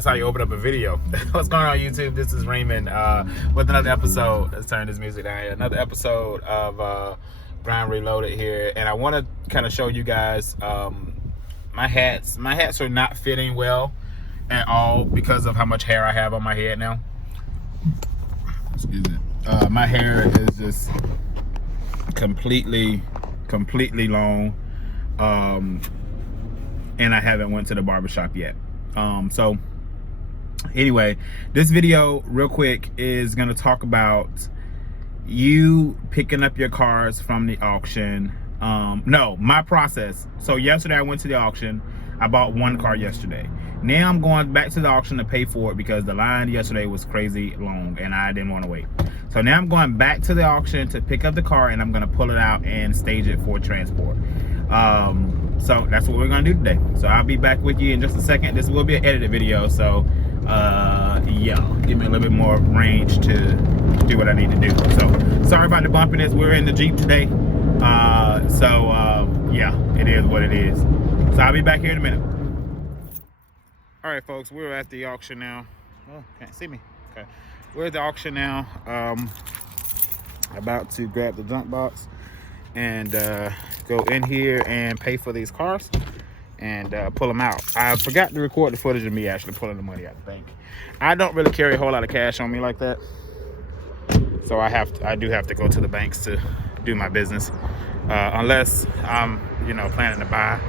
That's how you open up a video. What's going on, YouTube? This is Raymond with another episode. Let's turn this music down here. Another episode of Grind Reloaded here, and I want to kind of show you guys my hats. My hats are not fitting well at all because of how much hair I have on my head now. Excuse me. My hair is just completely long, and I haven't went to the barbershop yet. So anyway, this video real quick is gonna talk about you picking up your cars from the auction. No, my process. So yesterday I went to the auction. I bought one car yesterday. Now I'm going back to the auction to pay for it because the line yesterday was crazy long and I didn't want to wait. So now I'm going back to the auction to pick up the car, and I'm gonna pull it out and stage it for transport. So that's what we're gonna do today. So I'll be back with you in just a second. This will be an edited video, so yeah, give me a little bit more range to do what I need to do. So sorry about the bumpiness. We're in the Jeep today. Yeah, it is what it is. So I'll be back here in a minute. All right, folks, we're at the auction now. Oh, can't see me. Okay, we're at the auction now. About to grab the junk box and go in here and pay for these cars and pull them out. I forgot to record the footage of me actually pulling the money out of the bank. I don't really carry a whole lot of cash on me like that, so I do have to go to the banks to do my business, unless I'm planning to buy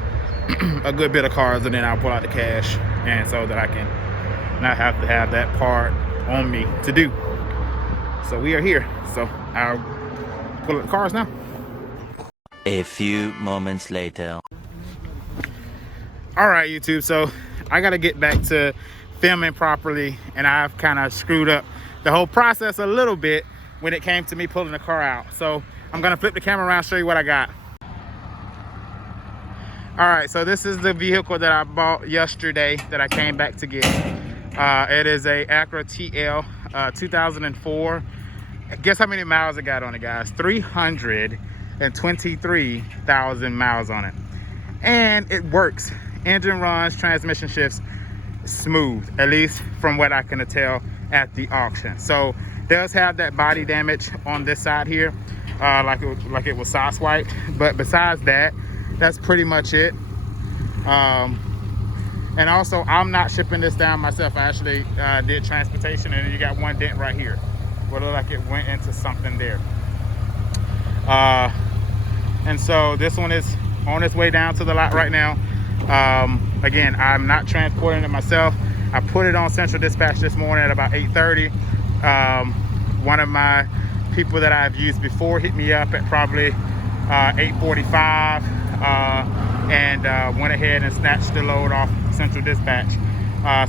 a good bit of cars, and then I'll pull out the cash, and so that I can not have to have that part on me to do. So we are here, so I'll pull out the cars now. A few moments later. All right, YouTube, so I gotta get back to filming properly, and I've kind of screwed up the whole process a little bit when it came to me pulling the car out. So I'm gonna flip the camera around, show you what I got. All right, so this is the vehicle that I bought yesterday that I came back to get. It is a Acura TL 2004. Guess how many miles it got on it, guys? 323,000 miles on it. And it works. Engine runs, transmission shifts smooth, at least from what I can tell at the auction. So it does have that body damage on this side here, like it was sideswiped. But besides that, that's pretty much it. And also, I'm not shipping this down myself. I actually did transportation, and you got one dent right here. It looked like it went into something there. And so this one is on its way down to the lot right now. Again, I'm not transporting it myself. I put it on Central Dispatch this morning at about 8:30. One of my people that I've used before hit me up at probably 8:45 and went ahead and snatched the load off Central Dispatch.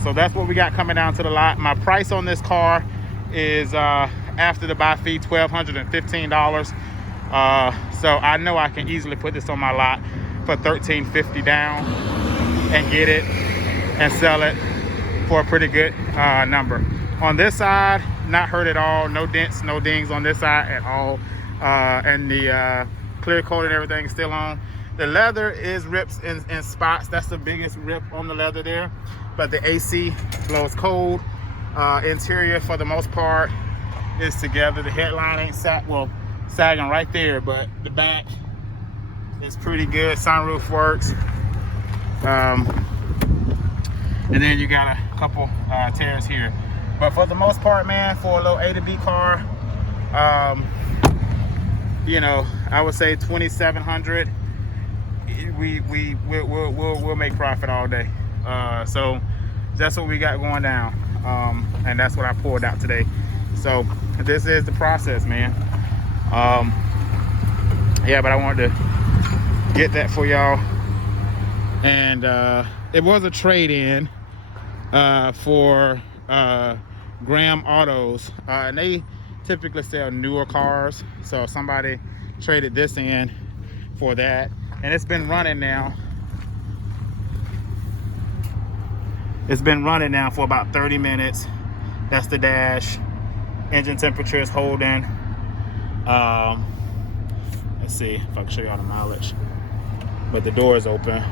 So that's what we got coming down to the lot. My price on this car is after the buy fee $1,215. So I know I can easily put this on my lot for $1,350 down and get it and sell it for a pretty good number. On this side, not hurt at all. No dents, no dings on this side at all. And the clear coat and everything is still on. The leather is rips in spots. That's the biggest rip on the leather there. But the AC blows cold. Interior, for the most part, is together. The headline ain't sagging right there, but the back is pretty good. Sunroof works. And then you got a couple tears here. But for the most part, man, for a little A to B car, I would say 2,700. We'll make profit all day. So that's what we got going down, and that's what I pulled out today. So this is the process, man. Yeah, but I wanted to get that for y'all. And it was a trade-in for Graham Autos, and they typically sell newer cars, so somebody traded this in for that, and it's been running now. It's been running now for about 30 minutes. That's the dash. Engine temperature is holding. Let's see if I can show y'all the mileage. But the door is open.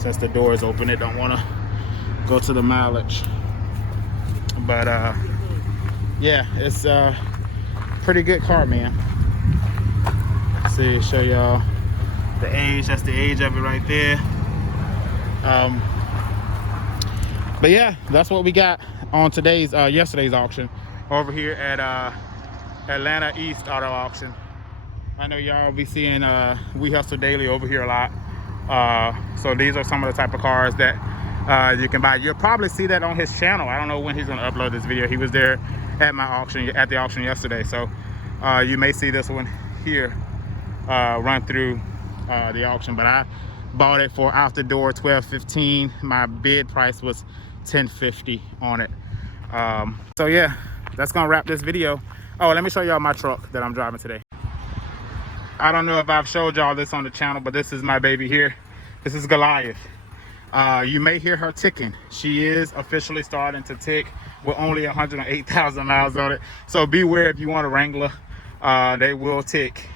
Since the door is open, it don't want to go to the mileage. But yeah, it's a pretty good car, man. Let's see, show y'all the age. That's the age of it right there. But yeah, that's what we got on today's yesterday's auction over here at Atlanta East Auto Auction. I know y'all will be seeing We Hustle Daily over here a lot. So these are some of the type of cars that you can buy. You'll probably see that on his channel. I don't know when he's going to upload this video. He was there at my auction, at the auction yesterday. So you may see this one here run through the auction. But I bought it for out the door $12.15. My bid price was $10.50 on it. So yeah, that's gonna wrap this video. Oh, let me show y'all my truck that I'm driving today. I don't know if I've showed y'all this on the channel, but this is my baby here. This is Goliath. You may hear her ticking. She is officially starting to tick with only 108,000 miles on it. So beware if you want a Wrangler. They will tick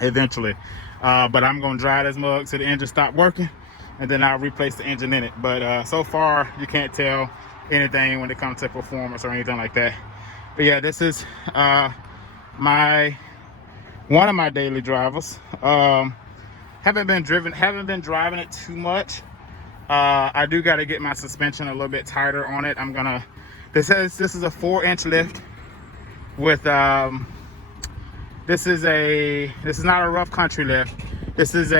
eventually. But I'm gonna drive this mug till the engine stop working, and then I'll replace the engine in it. But so far you can't tell anything when it comes to performance or anything like that. But yeah, this is one of my daily drivers. Haven't been driving it too much. I do got to get my suspension a little bit tighter on it. This is a 4-inch lift with this is not a rough country lift. This is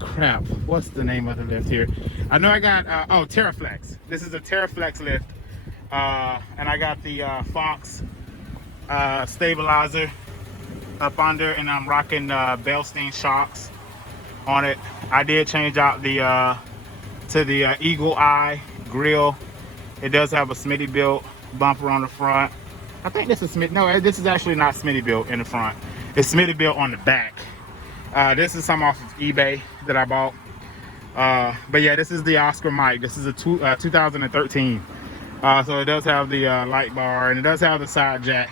crap, what's the name of the lift here? I know I got TerraFlex. This is a TerraFlex lift, and I got the Fox stabilizer up under, and I'm rocking Belstein shocks on it. I did change out the to the Eagle Eye grill. It does have a Smittybilt bumper on the front. I think this is no, this is actually not Smittybilt in the front. It's Smittybilt on the back. This is some off of eBay that I bought. But yeah, this is the Oscar mic. This is a 2013. So it does have the light bar, and it does have the side jack.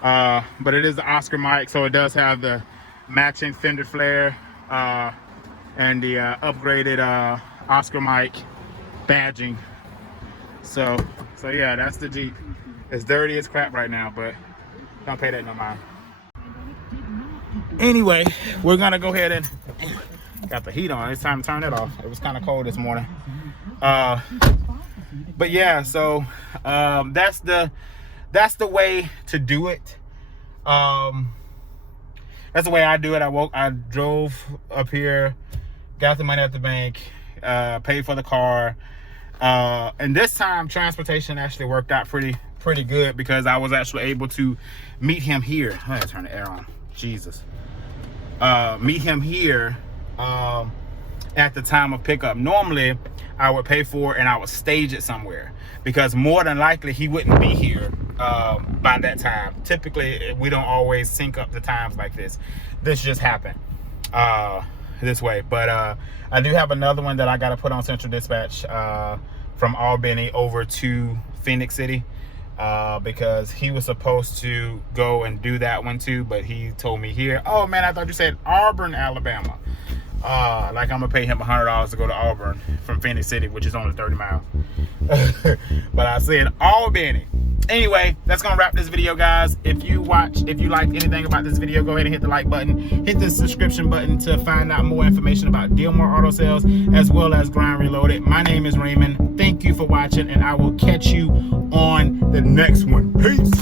But it is the Oscar mic, so it does have the matching fender flare and the upgraded Oscar mic badging. So yeah, that's the Jeep. It's dirty as crap right now, but don't pay that no mind. Anyway, we're gonna go ahead and got the heat on. It's time to turn it off. It was kind of cold this morning. But yeah, so that's the way to do it. That's the way I do it. I drove up here, got the money at the bank, paid for the car, and this time transportation actually worked out pretty good, because I was actually able to meet him here. I gotta turn the air on. Jesus. Meet him here at the time of pickup. Normally I would pay for it and I would stage it somewhere, because more than likely he wouldn't be here by that time. Typically we don't always sync up the times like this. This just happened this way. But I do have another one that I got to put on Central Dispatch from Albany over to Phoenix City, because he was supposed to go and do that one too, but he told me here, oh man, I thought you said Auburn, Alabama. Like I'm gonna pay him $100 to go to Auburn from Phoenix City, which is only 30 miles. But I said Albany. Anyway, that's gonna wrap this video, guys. If you like anything about this video, go ahead and hit the like button, hit the subscription button to find out more information about Dillmore Auto Sales, as well as Grind Reloaded. My name is Raymond. Thank you for watching, and I will catch you on the next one. Peace.